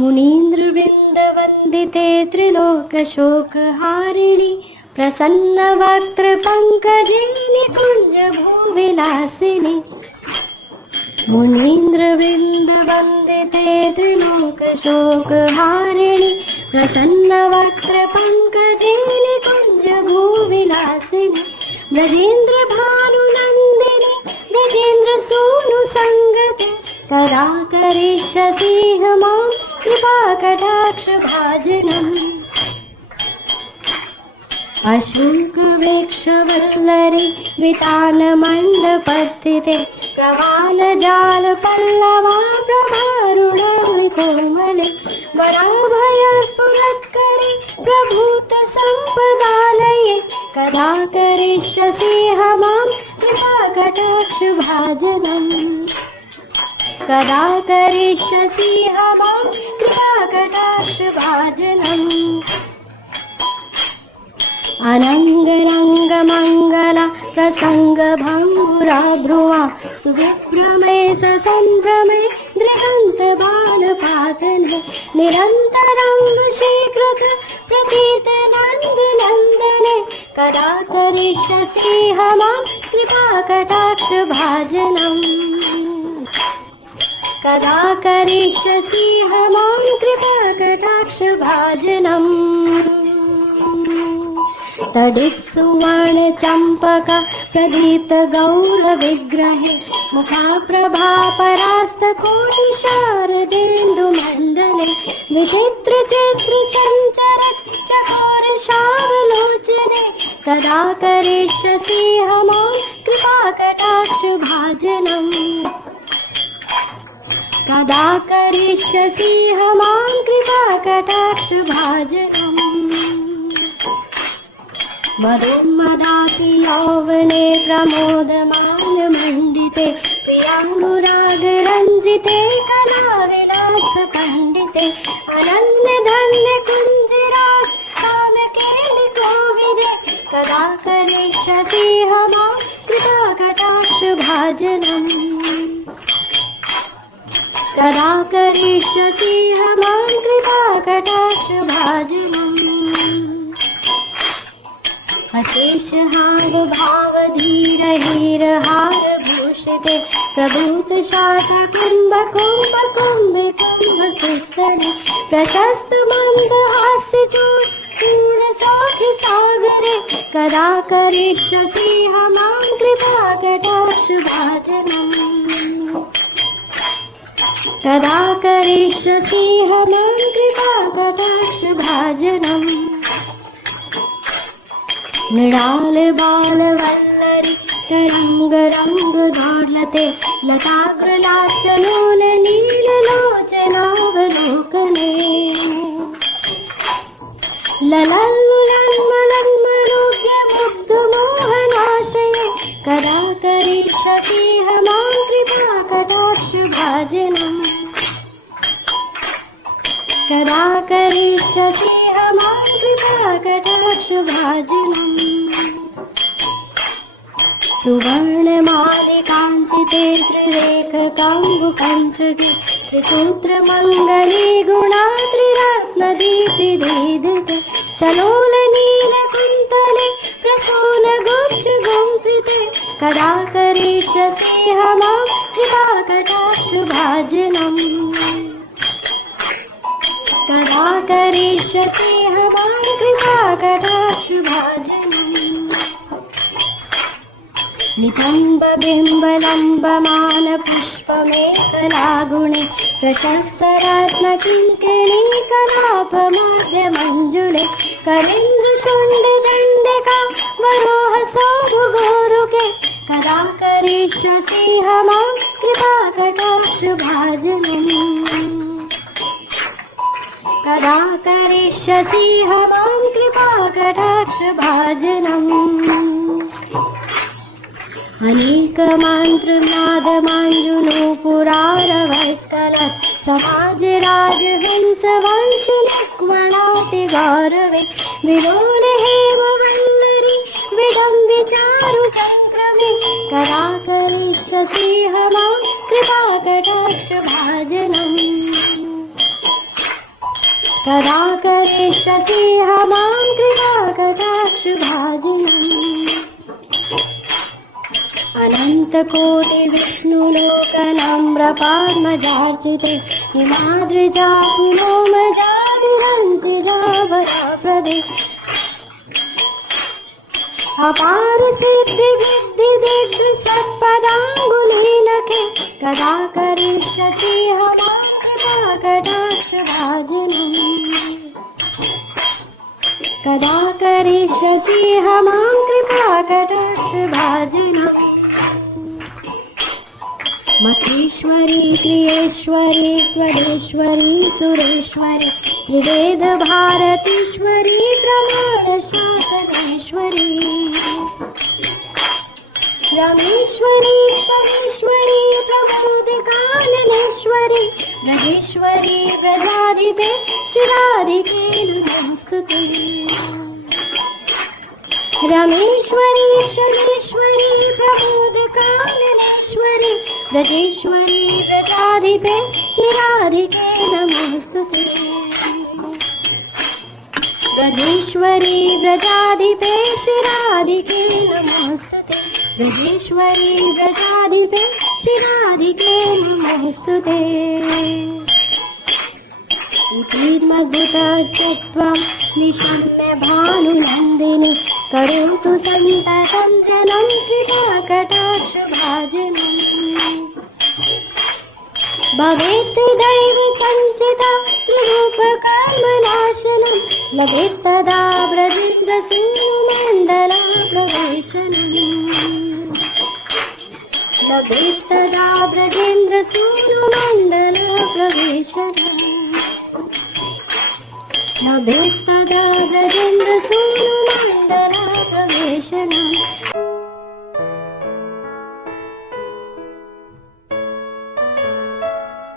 मुनीन्द्रवृन्दवन्दिते त्रिलोकशोकहारिणि प्रसन्नवक्त्रपङ्कजे निकुञ्जभूविलासिनि। मुनीन्द्रवृन्दवन्दिते त्रिलोकशोकहारिणि प्रसन्नवक्त्रपङ्कजे निकुञ्जभूविलासिनि। ब्रजेन्द्रभानुनन्दिनि ब्रजेन्द्रसूनुसङ्गते कदा करिष्यसि मां कृपाकटाक्षभाजनम्। अशोकवृक्षवल्लरि वितानमण्डपस्थिते प्रवालजालपल्लवा प्रभारुणकोमले वराभयस्फुरत्करे प्रभूतसम्पदालये कदा करिष्यसि मां कृपाकटाक्षभाजनम्। कदा करिष्यसि मां कृपाकटाक्षभाजनम्। अनङ्गरङ्गमङ्गल प्रसङ्गभङ्गुराभ्रुवा सुविभ्रमे ससम्भ्रमे दृगन्तबालपातने निरन्तरङ्गशीकृत प्रतीतनन्दनन्दने कदा करिष्यसि मां कृपाकटाक्षभाजनम्। कदा करिष्यसि मां कृपाकटाक्षभाजनम्। तडित्सुवर्णचम्पक प्रदीप्तगौरविग्रहे मुखाप्रभापरास्तकोटिशारदेन्दुमण्डले विचित्रचित्रसञ्चरच्चकोरशावलोचने कदा करिष्यसि मां कृपाकटाक्षभाजनम्। कदा करिष्यसि मां कृपाकटाक्षभाजनम्। मदोन्मदाति यौवने प्रमोदमानमण्डिते प्रियानुरागरञ्जिते कलाविलासपण्डिते अनन्यधन्यकुञ्जराज कामकेलिकोविदे कदा करिष्यसि मां कृपाकटाक्षभाजनम्। कदा करिष्यसि मां कृपाकटाक्षभाजनम्। अशेषहारभावधीरहीरहारभूषिते प्रभूतशाखकुम्भकुम्भकुम्भिकुम्भसुस्तने प्रशस्तमन्दहास्यचूर्णसौखसागरे कदा करिष्यसि मां कृपाकटाक्षभाजनम्। कदा करिष्यसि मां कृपाकटाक्षभाजनम्। मृणालबालवल्लरि तरङ्गरङ्गदौर्लते लताग्रलास्यलोलनीललोचनावलोकने ललन्मलन्मलन्मलोग्यमुग्धमोहनाशये कदा करिष्यसि मां कृपाकटाक्षभाजनम्। कदा करिष्यसि मां कृपाकटाक्षभाजनम्। सुवर्णमालिकाञ्चिते त्रिरेखकाम्बुकञ्चके त्रिसूत्रमङ्गले गुणा त्रिरत्नदीप्तिदीधिते सलोलनीलकुन्तले प्रसूनगुच्छगुम्फिते कदा करिष्यसि मां कृपाकटाक्षभाजनम्। कदा करिष्यसि मां कृपाकटाक्षभाजनम्। नितम्बबिम्बलम्बमानपुष्पमेखलागुणे प्रशस्तरत्नकिङ्किणी कलापमाद्यमञ्जुले करेन्द्रशुण्डदण्डिका वरोहसौभुगोरुके कदा करिष्यसि मां कृपाकटाक्षभाजनम्। कदा करिष्यसि मां कृपाकटाक्षभाजनम्। अनेकमन्त्रनादमाञ्जुनोपुरारवस्कलत् समाजराजहंसवंशनिक्वणातिगौरवे विलोले हेमवल्लरि विडम्बिचारुचङ्क्रमे कदा करिष्यसि मां कृपाकटाक्षभाजनम्। कदा करिष्यसि मां कृपाकटाक्षभाजिनम् अनन्तकोटिविष्णुलोकनम्रपाद्मजार्चिते हिमाद्रिजा पुलोमजाभिरञ्जिजा वरप्रदे अपार सिद्धि विद्धि दिग्ध सत्पदाङ्गुलीनके कदा करिष्यसि मां कृपाकटाक्षभाजिनम् कदा करिष्यसि मां कृपाकटाक्षभाजिनम् महेश्वरी क्रियेश्वरी स्वरेश्वरी सुरेश्वरी त्रिवेद भारतीश्वरी प्रमाणशासनेश्वरी रमेश्वरी शनेश्वरी प्रमोदिकाननेश्वरी ब्रजेश्वरी प्रजाधिपे श्रीराधिके नमोस्तुते रमेश्वरी शनेश्वरी प्रमोदकाननेश्वरी ब्रजेश्वरी प्रजाधिपे श्रीराधिके नमोस्तुते ब्रजेश्वरी प्रजाधिपे श्रीराधिके नमोस्तुते ब्रजेश्वरी प्रजाधिपे श्रीराधिके नमोस्तुते इतीमद्भुतस्त्वं निशम्य भानुनन्दिनी करोतु सन्ततं जनं कृपाकटाक्षभाजनम् भवेत् दैवी सञ्चिता त्रिरूपकर्मनाशनं लभेत् तदा ब्रजेन्द्रसूनुमण्डलप्रवेशनम् लभेत् तदा ब्रजेन्द्रसूनुमण्डलप्रवेशनम् लभेत् तदा ब्रजेन्द्रसूनुमण्डलप्रवेशनम्